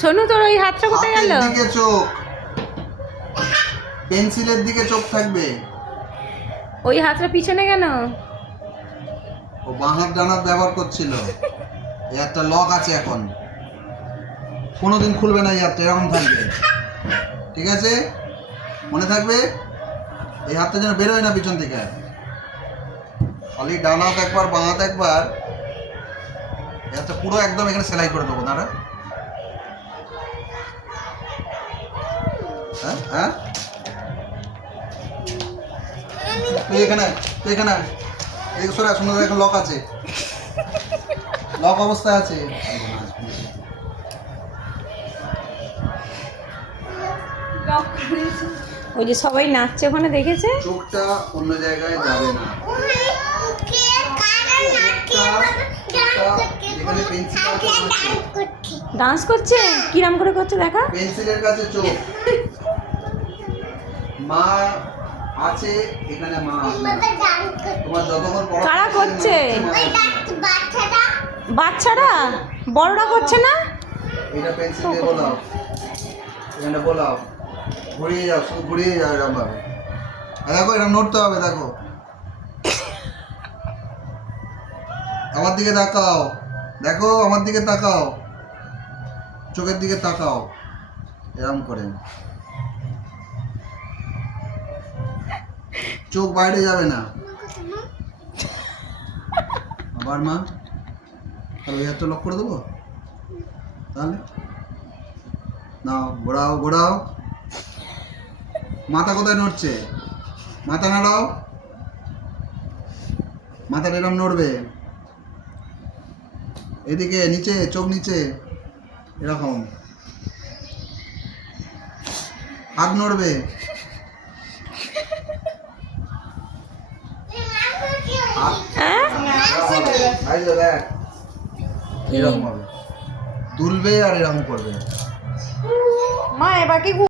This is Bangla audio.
শোনো, তোর ওই হাতটা কোথায় গেল? হাতের দিকে চোখ, পেন্সিলের দিকে চোখ থাকবে। ওই হাতটা পিছনে কেন? ও বাঁ হাত ডান হাত ব্যবহার করছিল। এই একটা লক আছে এখন, কোনোদিন খুলবে না। এই হাতটা এরকম থাকবে, ঠিক আছে? মনে থাকবে, এই হাতটা যেন বেরোয় না পিছন থেকে। খালি ডান হাত একবার, বাঁ হাত একবার। এই হাতটা পুরো একদম এখানে সেলাই করে দেবো। দাঁড়া, হ্যাঁ হ্যাঁ, তুই এখানে, তুই এখানে সরে সুন্দর। এখন লক আছে, লক অবস্থায় আছে। ওই যে সবাই নাচছে ওখানে, দেখেছে? চোখটা অন্য জায়গায় যাবে না। এখানে পেন্সিল ডান্স করছে? কিরাম করে করছে দেখা? পেন্সিলের কাছে চোখ। মা আছে এখানে, মা আসবে না। তোমার যতক্ষণ পড়া কারা করছে? বাচ্চারা, বড়রা করছে না? এটা পেন্সিল দিয়ে বলাও, এখানে বলাও, ঘুরিয়ে যাও, শুধু ঘুরিয়ে যাও এরকম ভাবে। দেখো এরকম নড়তে হবে। দেখো, আমার দিকে তাকাও, দেখো আমার দিকে তাকাও, চোখের দিকে তাকাও, এরকম করে। চোখ বাইরে যাবে না। আবার মা, তাহলে ওই হাতটা লক করে দেবো। তাহলে নাও, ঘোরাও ঘোরাও। মাথা কোথায় নড়ছে? মাথা নাড়াও, মাথাটা এরকম নড়বে। এদিকে নিচে, চোখ নিচে, এরকম। হাত নড়বে। এরকম হবে, তুলবে আর এরকম করবে। মা এবার কি